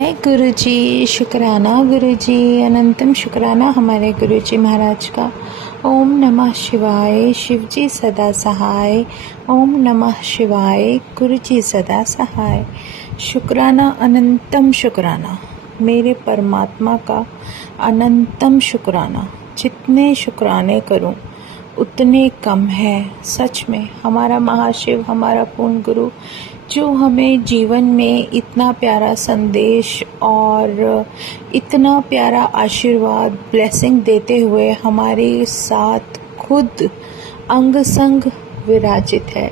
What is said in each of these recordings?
है गुरु जी। शुक्राना गुरु जी, अनंतम शुक्राना हमारे गुरु जी महाराज का। ओम नमः शिवाय, शिव जी सदा सहाय। ओम नमः शिवाय, गुरु जी सदा सहाय। शुक्राना, अनंतम शुक्राना मेरे परमात्मा का, अनंतम शुक्राना। जितने शुक्राने करूं उतने कम है। सच में हमारा महाशिव, हमारा पूर्ण गुरु, जो हमें जीवन में इतना प्यारा संदेश और इतना प्यारा आशीर्वाद, ब्लेसिंग देते हुए हमारे साथ खुद अंग संग विराजित है।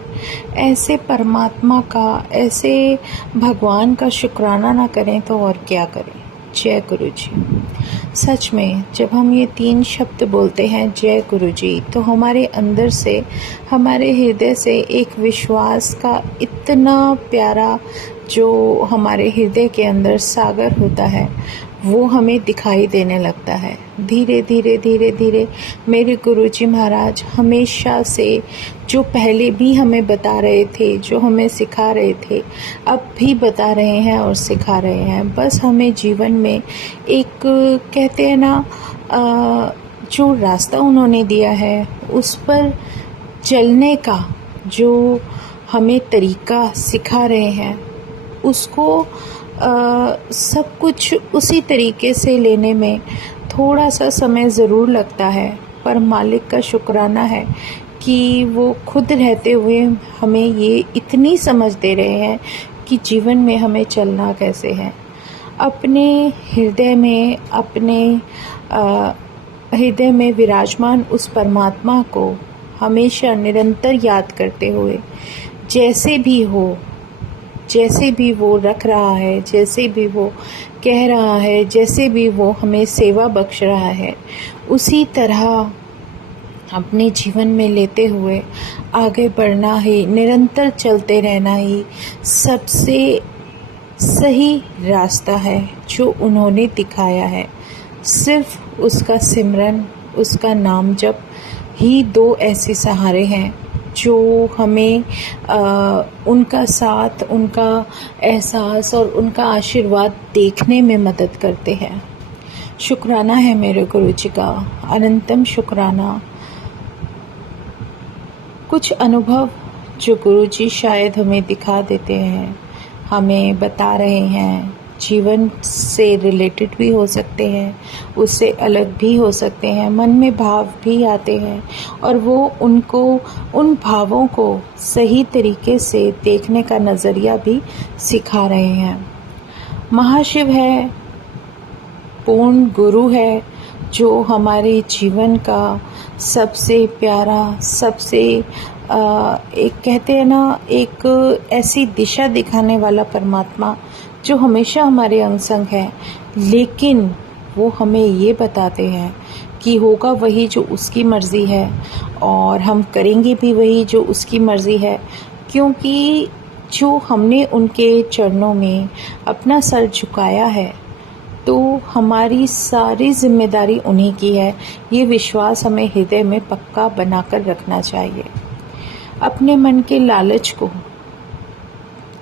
ऐसे परमात्मा का, ऐसे भगवान का शुक्राना ना करें तो और क्या करें। जय गुरु जी। सच में जब हम ये 3 शब्द बोलते हैं जय गुरु जी, तो हमारे अंदर से, हमारे हृदय से एक विश्वास का इतना प्यारा जो हमारे हृदय के अंदर सागर होता है वो हमें दिखाई देने लगता है। धीरे धीरे धीरे धीरे मेरे गुरुजी महाराज हमेशा से जो पहले भी हमें बता रहे थे, जो हमें सिखा रहे थे, अब भी बता रहे हैं और सिखा रहे हैं। बस हमें जीवन में एक, कहते हैं ना, जो रास्ता उन्होंने दिया है उस पर चलने का जो हमें तरीका सिखा रहे हैं, उसको सब कुछ उसी तरीके से लेने में थोड़ा सा समय ज़रूर लगता है, पर मालिक का शुक्राना है कि वो खुद रहते हुए हमें ये इतनी समझ दे रहे हैं कि जीवन में हमें चलना कैसे है। अपने हृदय में, अपने हृदय में विराजमान उस परमात्मा को हमेशा निरंतर याद करते हुए, जैसे भी वो रख रहा है, जैसे भी वो कह रहा है, जैसे भी वो हमें सेवा बख्श रहा है, उसी तरह अपने जीवन में लेते हुए आगे बढ़ना ही, निरंतर चलते रहना ही सबसे सही रास्ता है जो उन्होंने दिखाया है। सिर्फ उसका सिमरन, उसका नाम जप ही 2 ऐसे सहारे हैं जो हमें उनका साथ, उनका एहसास और उनका आशीर्वाद देखने में मदद करते हैं। शुक्राना है मेरे गुरु जी का, अनंतम शुक्राना। कुछ अनुभव जो गुरु जी शायद हमें दिखा देते हैं, हमें बता रहे हैं, जीवन से रिलेटेड भी हो सकते हैं, उससे अलग भी हो सकते हैं, मन में भाव भी आते हैं और वो उनको, उन भावों को सही तरीके से देखने का नज़रिया भी सिखा रहे हैं। महाशिव है, पूर्ण गुरु है, जो हमारे जीवन का सबसे प्यारा, सबसे एक, कहते हैं ना, एक ऐसी दिशा दिखाने वाला परमात्मा जो हमेशा हमारे अंग संग है, लेकिन वो हमें ये बताते हैं कि होगा वही जो उसकी मर्ज़ी है और हम करेंगे भी वही जो उसकी मर्ज़ी है, क्योंकि जो हमने उनके चरणों में अपना सर झुकाया है तो हमारी सारी जिम्मेदारी उन्हीं की है। ये विश्वास हमें हृदय में पक्का बनाकर रखना चाहिए। अपने मन के लालच को,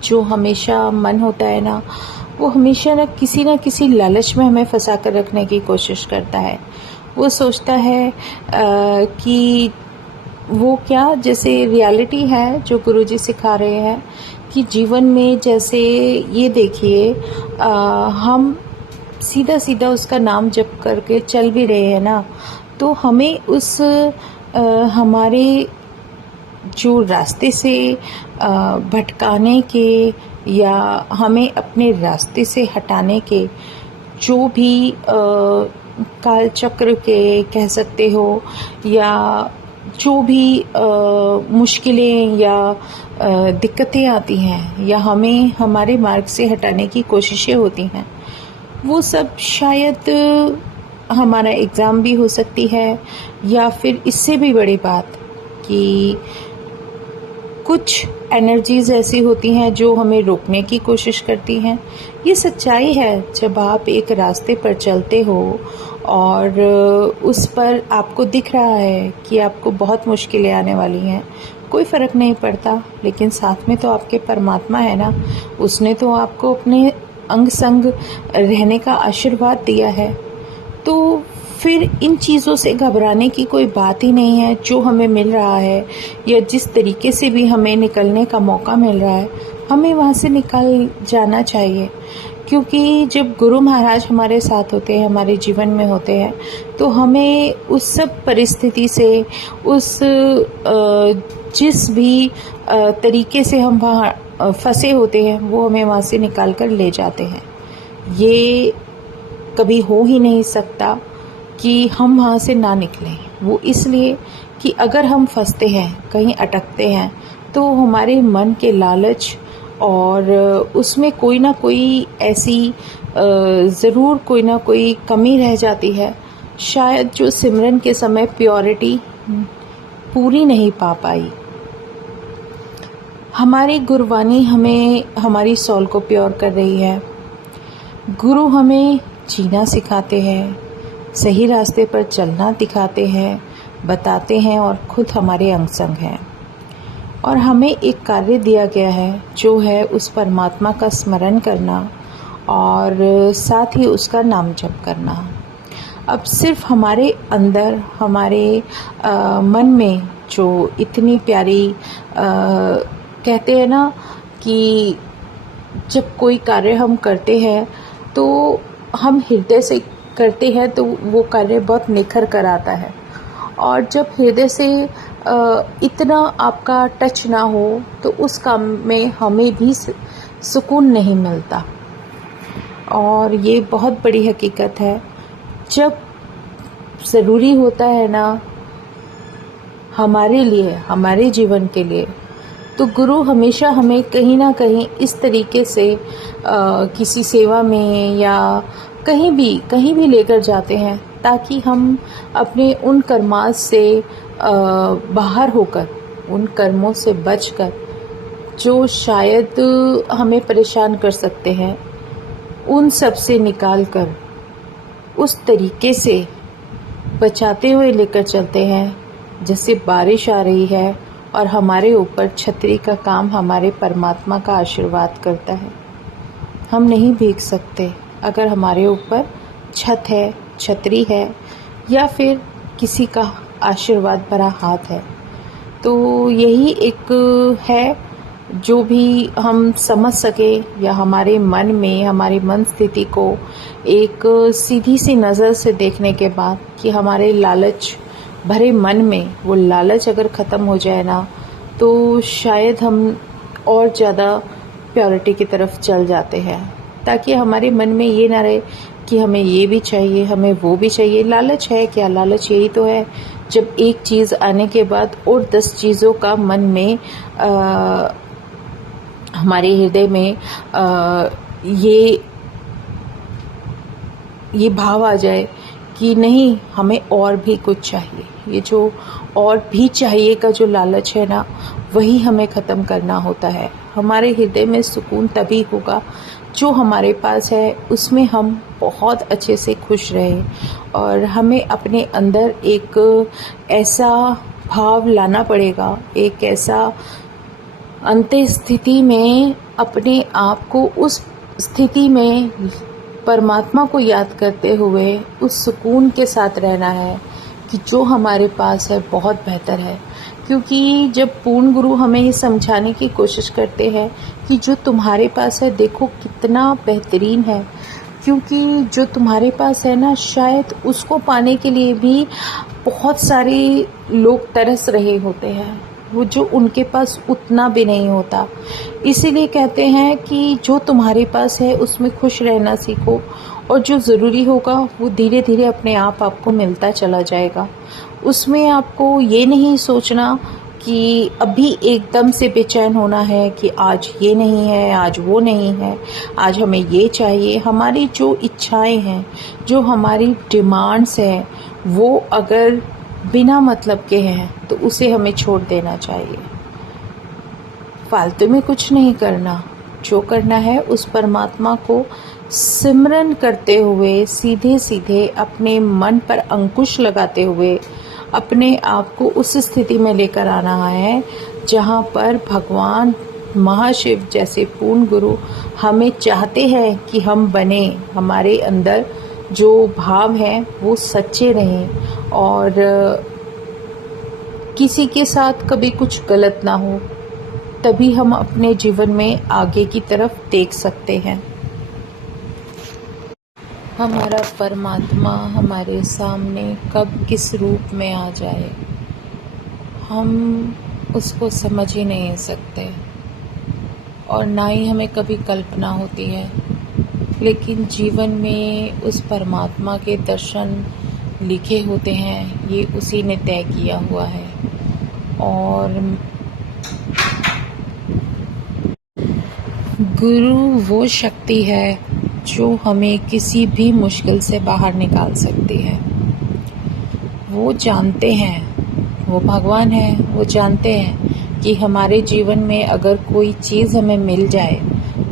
जो हमेशा मन होता है ना, वो हमेशा ना किसी लालच में हमें फंसा कर रखने की कोशिश करता है। वो सोचता है कि वो क्या, जैसे रियलिटी है जो गुरुजी सिखा रहे हैं कि जीवन में, जैसे ये देखिए, हम सीधा सीधा उसका नाम जप करके चल भी रहे हैं ना, तो हमें उस हमारे जो रास्ते से भटकाने के या हमें अपने रास्ते से हटाने के जो भी काल चक्र के कह सकते हो, या जो भी मुश्किलें या दिक्कतें आती हैं या हमें हमारे मार्ग से हटाने की कोशिशें होती हैं, वो सब शायद हमारा एग्ज़ाम भी हो सकती है, या फिर इससे भी बड़ी बात कि कुछ एनर्जीज़ ऐसी होती हैं जो हमें रोकने की कोशिश करती हैं। ये सच्चाई है। जब आप एक रास्ते पर चलते हो और उस पर आपको दिख रहा है कि आपको बहुत मुश्किलें आने वाली हैं, कोई फ़र्क नहीं पड़ता, लेकिन साथ में तो आपके परमात्मा है ना, उसने तो आपको अपने अंग संग रहने का आशीर्वाद दिया है, तो फिर इन चीज़ों से घबराने की कोई बात ही नहीं है। जो हमें मिल रहा है या जिस तरीके से भी हमें निकलने का मौका मिल रहा है, हमें वहाँ से निकल जाना चाहिए। क्योंकि जब गुरु महाराज हमारे साथ होते हैं, हमारे जीवन में होते हैं, तो हमें उस सब परिस्थिति से, उस जिस भी तरीके से हम वहाँ फंसे होते हैं, वो हमें वहाँ से निकाल कर ले जाते हैं। ये कभी हो ही नहीं सकता कि हम वहाँ से ना निकलें। वो इसलिए कि अगर हम फंसते हैं, कहीं अटकते हैं, तो हमारे मन के लालच और उसमें कोई ना कोई ऐसी ज़रूर कोई ना कोई कमी रह जाती है। शायद जो सिमरन के समय प्योरिटी पूरी नहीं पा पाई। हमारी गुरबानी हमें हमारी सोल को प्योर कर रही है। गुरु हमें जीना सिखाते हैं, सही रास्ते पर चलना दिखाते हैं, बताते हैं और खुद हमारे अंग संग हैं। और हमें एक कार्य दिया गया है, जो है उस परमात्मा का स्मरण करना और साथ ही उसका नाम जप करना। अब सिर्फ हमारे अंदर, हमारे मन में जो इतनी प्यारी कहते हैं ना कि जब कोई कार्य हम करते हैं तो हम हृदय से करते हैं, तो वो कार्य बहुत निखर कर आता है। और जब हृदय से इतना आपका टच ना हो, तो उस काम में हमें भी सुकून नहीं मिलता। और ये बहुत बड़ी हकीकत है। जब ज़रूरी होता है ना हमारे लिए, हमारे जीवन के लिए, तो गुरु हमेशा हमें कहीं ना कहीं इस तरीके से किसी सेवा में या कहीं भी लेकर जाते हैं, ताकि हम अपने उन कर्मास से बाहर होकर, उन कर्मों से बचकर जो शायद हमें परेशान कर सकते हैं, उन सब से निकाल कर उस तरीके से बचाते हुए लेकर चलते हैं जैसे बारिश आ रही है और हमारे ऊपर छतरी का काम हमारे परमात्मा का आशीर्वाद करता है। हम नहीं भीग सकते अगर हमारे ऊपर छत है, छतरी है या फिर किसी का आशीर्वाद भरा हाथ है। तो यही एक है जो भी हम समझ सके, या हमारे मन में, हमारी मन स्थिति को एक सीधी सी नज़र से देखने के बाद कि हमारे लालच भरे मन में वो लालच अगर ख़त्म हो जाए ना, तो शायद हम और ज़्यादा प्योरिटी की तरफ चल जाते हैं। ताकि हमारे मन में ये ना रहे कि हमें ये भी चाहिए, हमें वो भी चाहिए। लालच है क्या? लालच यही तो है, जब एक चीज़ आने के बाद और 10 चीज़ों का मन में हमारे हृदय में ये भाव आ जाए कि नहीं, हमें और भी कुछ चाहिए। ये जो और भी चाहिए का जो लालच है ना, वही हमें ख़त्म करना होता है। हमारे हृदय में सुकून तभी होगा जो हमारे पास है उसमें हम बहुत अच्छे से खुश रहें। और हमें अपने अंदर एक ऐसा भाव लाना पड़ेगा, एक ऐसा अंत्य स्थिति में अपने आप को उस स्थिति में परमात्मा को याद करते हुए उस सुकून के साथ रहना है कि जो हमारे पास है बहुत बेहतर है। क्योंकि जब पूर्ण गुरु हमें ये समझाने की कोशिश करते हैं कि जो तुम्हारे पास है देखो कितना बेहतरीन है, क्योंकि जो तुम्हारे पास है ना, शायद उसको पाने के लिए भी बहुत सारे लोग तरस रहे होते हैं, वो जो उनके पास उतना भी नहीं होता। इसीलिए कहते हैं कि जो तुम्हारे पास है उसमें खुश रहना सीखो, और जो ज़रूरी होगा वो धीरे धीरे अपने आप आपको मिलता चला जाएगा। उसमें आपको ये नहीं सोचना कि अभी एकदम से बेचैन होना है कि आज ये नहीं है, आज वो नहीं है, आज हमें ये चाहिए। हमारी जो इच्छाएं हैं, जो हमारी डिमांड्स हैं, वो अगर बिना मतलब के हैं तो उसे हमें छोड़ देना चाहिए। फालतू में कुछ नहीं करना, जो करना है उस परमात्मा को सिमरन करते हुए, सीधे सीधे अपने मन पर अंकुश लगाते हुए अपने आप को उस स्थिति में लेकर आना है जहाँ पर भगवान महाशिव जैसे पूर्ण गुरु हमें चाहते हैं कि हम बने, हमारे अंदर जो भाव है वो सच्चे रहें और किसी के साथ कभी कुछ गलत ना हो, तभी हम अपने जीवन में आगे की तरफ देख सकते हैं। हमारा परमात्मा हमारे सामने कब किस रूप में आ जाए हम उसको समझ ही नहीं सकते और ना ही हमें कभी कल्पना होती है, लेकिन जीवन में उस परमात्मा के दर्शन लिखे होते हैं, ये उसी ने तय किया हुआ है। और गुरु वो शक्ति है जो हमें किसी भी मुश्किल से बाहर निकाल सकती है। वो जानते हैं, वो भगवान है, वो जानते हैं कि हमारे जीवन में अगर कोई चीज़ हमें मिल जाए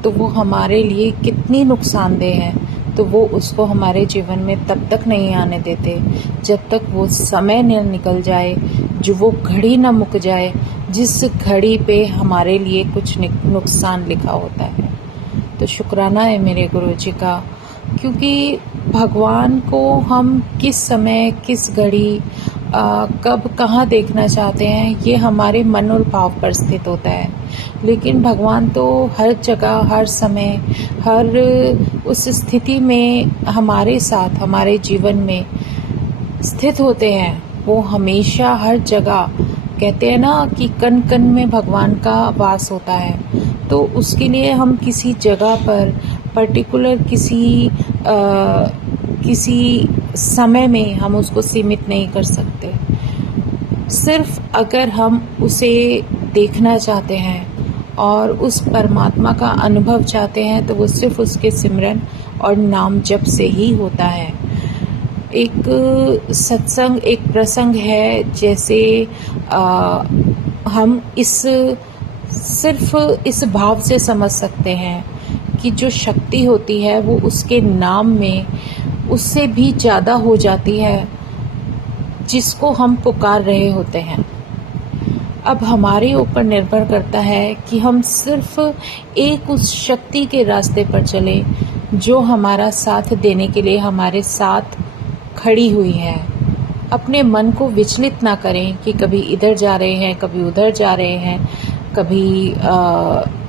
तो वो हमारे लिए कितनी नुकसानदेह है, तो वो उसको हमारे जीवन में तब तक नहीं आने देते जब तक वो समय न निकल जाए, जो वो घड़ी न मुक जाए जिस घड़ी पे हमारे लिए कुछ नुकसान लिखा होता है। तो शुक्राना है मेरे गुरु जी का, क्योंकि भगवान को हम किस समय किस घड़ी कब कहाँ देखना चाहते हैं ये हमारे मन और भाव पर स्थित होता है, लेकिन भगवान तो हर जगह हर समय हर उस स्थिति में हमारे साथ हमारे जीवन में स्थित होते हैं। वो हमेशा हर जगह, कहते हैं ना कि कण कण में भगवान का वास होता है, तो उसके लिए हम किसी जगह पर पर्टिकुलर किसी समय में हम उसको सीमित नहीं कर सकते। सिर्फ अगर हम उसे देखना चाहते हैं और उस परमात्मा का अनुभव चाहते हैं तो वो सिर्फ उसके सिमरन और नाम जप से ही होता है। एक सत्संग एक प्रसंग है, जैसे हम सिर्फ इस भाव से समझ सकते हैं कि जो शक्ति होती है वो उसके नाम में उससे भी ज़्यादा हो जाती है जिसको हम पुकार रहे होते हैं। अब हमारे ऊपर निर्भर करता है कि हम सिर्फ एक उस शक्ति के रास्ते पर चले जो हमारा साथ देने के लिए हमारे साथ खड़ी हुई है। अपने मन को विचलित ना करें कि कभी इधर जा रहे हैं कभी उधर जा रहे हैं, कभी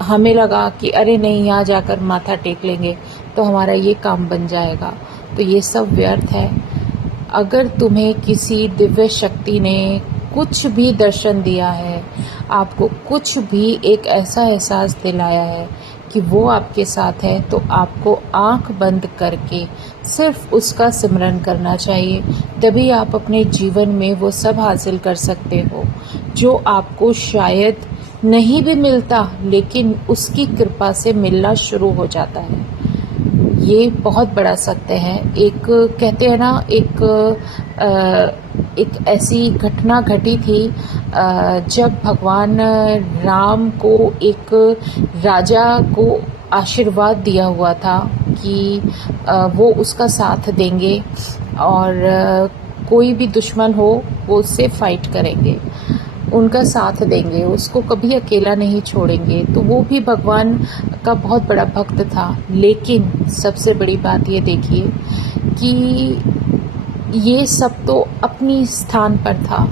हमें लगा कि अरे नहीं यहाँ जाकर माथा टेक लेंगे तो हमारा ये काम बन जाएगा, तो ये सब व्यर्थ है। अगर तुम्हें किसी दिव्य शक्ति ने कुछ भी दर्शन दिया है, आपको कुछ भी एक ऐसा एहसास दिलाया है कि वो आपके साथ है, तो आपको आंख बंद करके सिर्फ उसका सिमरन करना चाहिए। तभी आप अपने जीवन में वो सब हासिल कर सकते हो जो आपको शायद नहीं भी मिलता, लेकिन उसकी कृपा से मिलना शुरू हो जाता है। ये बहुत बड़ा सत्य है। एक कहते हैं ना, एक ऐसी घटना घटी थी जब भगवान राम को एक राजा को आशीर्वाद दिया हुआ था कि वो उसका साथ देंगे और कोई भी दुश्मन हो वो उससे फाइट करेंगे, उनका साथ देंगे, उसको कभी अकेला नहीं छोड़ेंगे। तो वो भी भगवान का बहुत बड़ा भक्त था। लेकिन सबसे बड़ी बात ये देखिए कि ये सब तो अपनी स्थान पर था,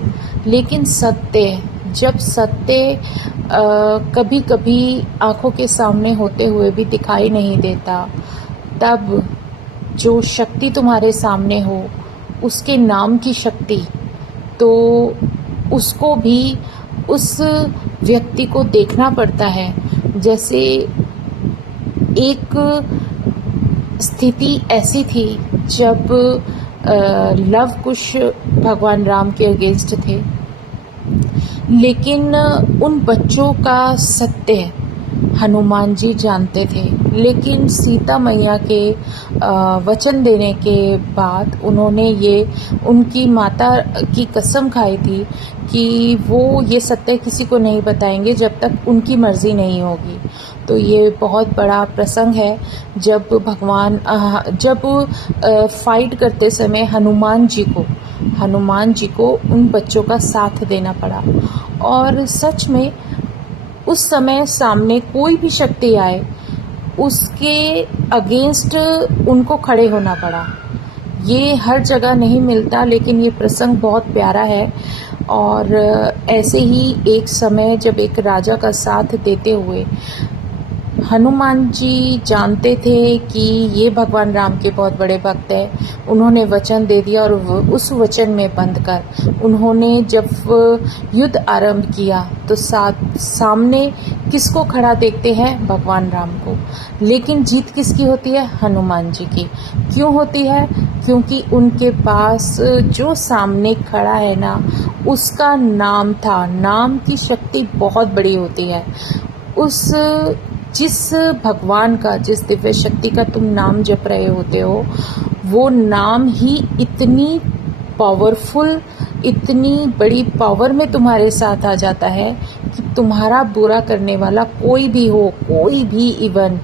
लेकिन सत्य, जब सत्य कभी कभी आंखों के सामने होते हुए भी दिखाई नहीं देता, तब जो शक्ति तुम्हारे सामने हो उसके नाम की शक्ति, तो उसको भी उस व्यक्ति को देखना पड़ता है। जैसे एक स्थिति ऐसी थी जब लव कुश भगवान राम के अगेंस्ट थे, लेकिन उन बच्चों का सत्य हनुमान जी जानते थे। लेकिन सीता मैया के वचन देने के बाद उन्होंने ये उनकी माता की कसम खाई थी कि वो ये सत्य किसी को नहीं बताएंगे जब तक उनकी मर्जी नहीं होगी। तो ये बहुत बड़ा प्रसंग है जब भगवान फाइट करते समय हनुमान जी को उन बच्चों का साथ देना पड़ा। और सच में उस समय सामने कोई भी शक्ति आए, उसके अगेंस्ट उनको खड़े होना पड़ा। ये हर जगह नहीं मिलता, लेकिन ये प्रसंग बहुत प्यारा है। और ऐसे ही एक समय जब एक राजा का साथ देते हुए हनुमान जी जानते थे कि ये भगवान राम के बहुत बड़े भक्त हैं, उन्होंने वचन दे दिया और उस वचन में बंधकर उन्होंने जब युद्ध आरंभ किया तो सामने किसको खड़ा देखते हैं? भगवान राम को। लेकिन जीत किसकी होती है? हनुमान जी की। क्यों होती है? क्योंकि उनके पास जो सामने खड़ा है ना, उसका नाम था। नाम की शक्ति बहुत बड़ी होती है। जिस भगवान का, जिस दिव्य शक्ति का तुम नाम जप रहे होते हो, वो नाम ही इतनी पावरफुल, इतनी बड़ी पावर में तुम्हारे साथ आ जाता है कि तुम्हारा बुरा करने वाला कोई भी हो, कोई भी इवन,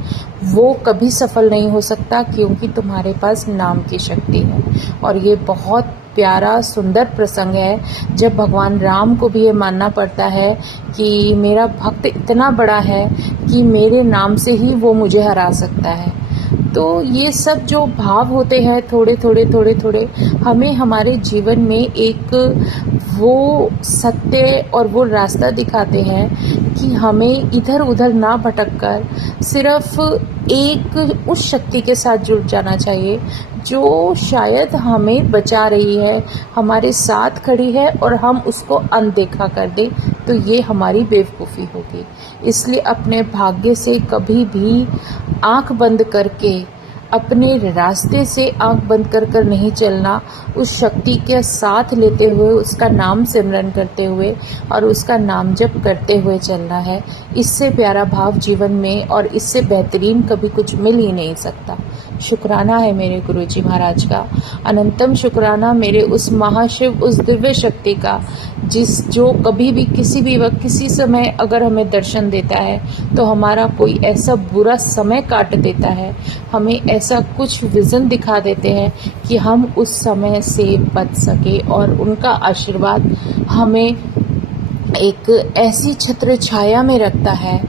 वो कभी सफल नहीं हो सकता, क्योंकि तुम्हारे पास नाम की शक्ति है। और ये बहुत प्यारा सुंदर प्रसंग है जब भगवान राम को भी ये मानना पड़ता है कि मेरा भक्त इतना बड़ा है कि मेरे नाम से ही वो मुझे हरा सकता है। तो ये सब जो भाव होते हैं थोड़े थोड़े हमें हमारे जीवन में एक वो सत्य और वो रास्ता दिखाते हैं कि हमें इधर उधर ना भटक कर सिर्फ एक उस शक्ति के साथ जुड़ जाना चाहिए जो शायद हमें बचा रही है, हमारे साथ खड़ी है, और हम उसको अनदेखा कर दें तो ये हमारी बेवकूफ़ी होगी। इसलिए अपने भाग्य से कभी भी आंख बंद करके, अपने रास्ते से आंख बंद कर नहीं चलना, उस शक्ति के साथ लेते हुए, उसका नाम सिमरन करते हुए और उसका नाम जप करते हुए चलना है। इससे प्यारा भाव जीवन में और इससे बेहतरीन कभी कुछ मिल ही नहीं सकता। शुक्राना है मेरे गुरुजी महाराज का, अनंतम शुक्राना मेरे उस महाशिव, उस दिव्य शक्ति का, जो कभी भी किसी भी वक्त किसी समय अगर हमें दर्शन देता है तो हमारा कोई ऐसा बुरा समय काट देता है, हमें ऐसा कुछ विज़न दिखा देते हैं कि हम उस समय से बच सके, और उनका आशीर्वाद हमें एक ऐसी छत्र छाया में रखता है,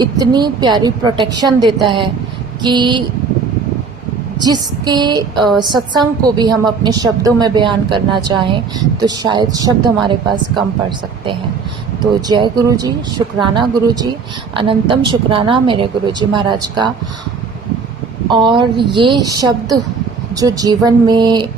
इतनी प्यारी प्रोटेक्शन देता है कि जिसके सत्संग को भी हम अपने शब्दों में बयान करना चाहें तो शायद शब्द हमारे पास कम पड़ सकते हैं। तो जय गुरुजी, शुक्राना गुरुजी, अनंतम शुक्राना मेरे गुरुजी महाराज का। और ये शब्द जो जीवन में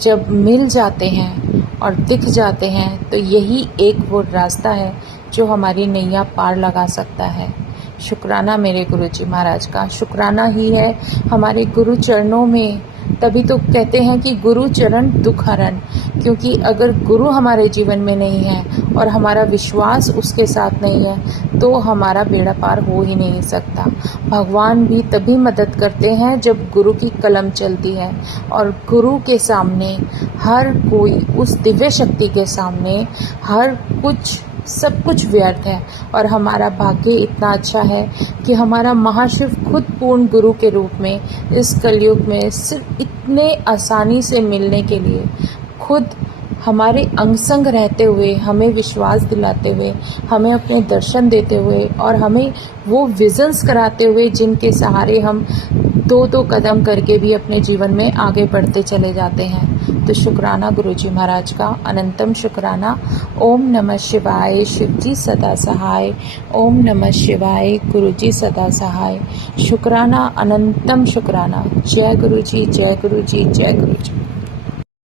जब मिल जाते हैं और दिख जाते हैं तो यही एक वो रास्ता है जो हमारी नैया पार लगा सकता है। शुक्राना मेरे गुरुजी महाराज का, शुक्राना ही है हमारे गुरु चरणों में। तभी तो कहते हैं कि गुरु चरण दुख हरण, क्योंकि अगर गुरु हमारे जीवन में नहीं है और हमारा विश्वास उसके साथ नहीं है तो हमारा बेड़ा पार हो ही नहीं सकता। भगवान भी तभी मदद करते हैं जब गुरु की कलम चलती है, और गुरु के सामने हर कोई, उस दिव्य शक्ति के सामने हर कुछ, सब कुछ व्यर्थ है। और हमारा भाग्य इतना अच्छा है कि हमारा महाशिव खुद पूर्ण गुरु के रूप में इस कलयुग में सिर्फ इतने आसानी से मिलने के लिए खुद हमारे अंग संग रहते हुए, हमें विश्वास दिलाते हुए, हमें अपने दर्शन देते हुए और हमें वो विजन्स कराते हुए जिनके सहारे हम दो कदम करके भी अपने जीवन में आगे बढ़ते चले जाते हैं। तो शुक्राना गुरुजी महाराज का, अनंतम शुक्राना। ओम नमः शिवाय, शिवजी सदा सहाय। ओम नमः शिवाय, गुरुजी सदा सहाय। शुक्राना, अनंतम शुक्राना। जय गुरुजी, जय गुरुजी, जय गुरुजी।